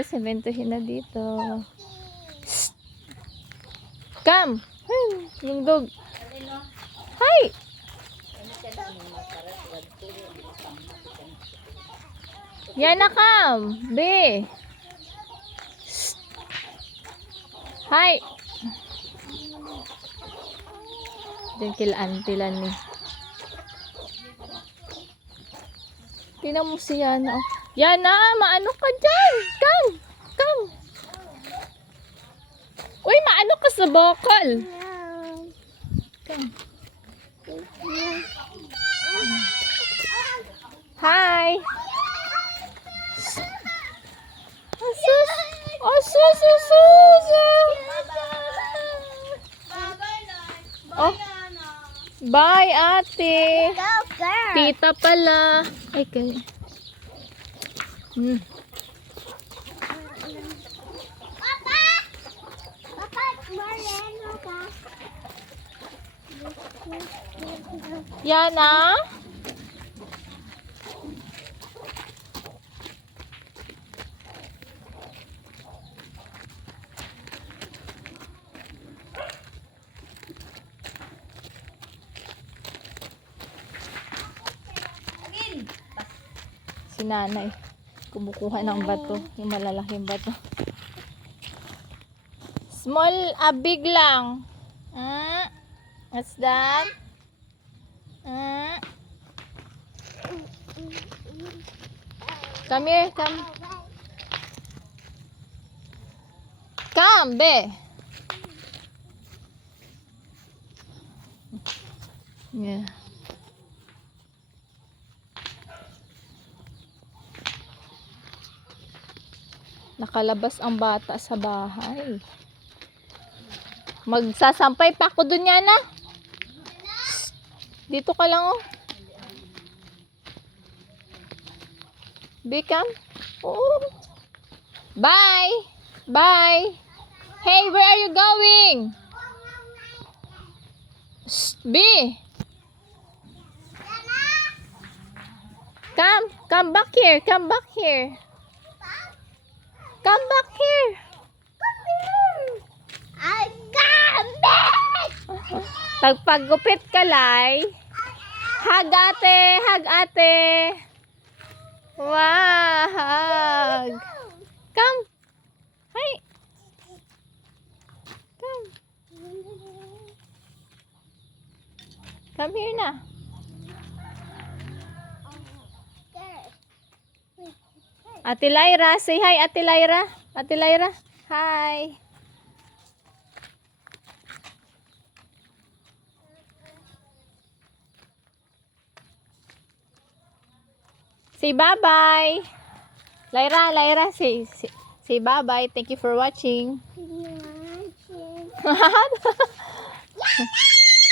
sementohin na dito. Shh! Come! Yung dog. Hi! Yan na, come! Be! Shh! Hi! Diyan kila auntie lang ni. Tingnan mo si Yana. oh. Yana, maano ka dyan? Come! Come! Uy, maano ka sa bokal? Come. Hi! Asus! Asus! Asus! Oh, bye ate! Go, girl. Tita pala. Ay, kaya. Hmm. Papa! Papa, Moreno ka. Yana? Si nanay. Kumukuha ng bato. Yung malalaking bato. Small, ah, big lang. Ah, what's that? Ah. Come here, come. Come, be. Yeah. Nakalabas ang bata sa bahay. Magsasampay pa ako dun yan ah. Dito ka lang oh. Become. Oh. Bye. Bye. Hey, where are you going? B. Come, come back here. Come back here. Come back here. I come back! Pagpagupit ka, Lai. Hag ate, hag ate. Wow, hug. Come. Hi. Come. Come here na. Ate Lyra, say hi, Ate Lyra. Ate Lyra, hi. Say bye-bye. Lyra, Lyra, say, say, say bye-bye. Thank you for watching. Watching.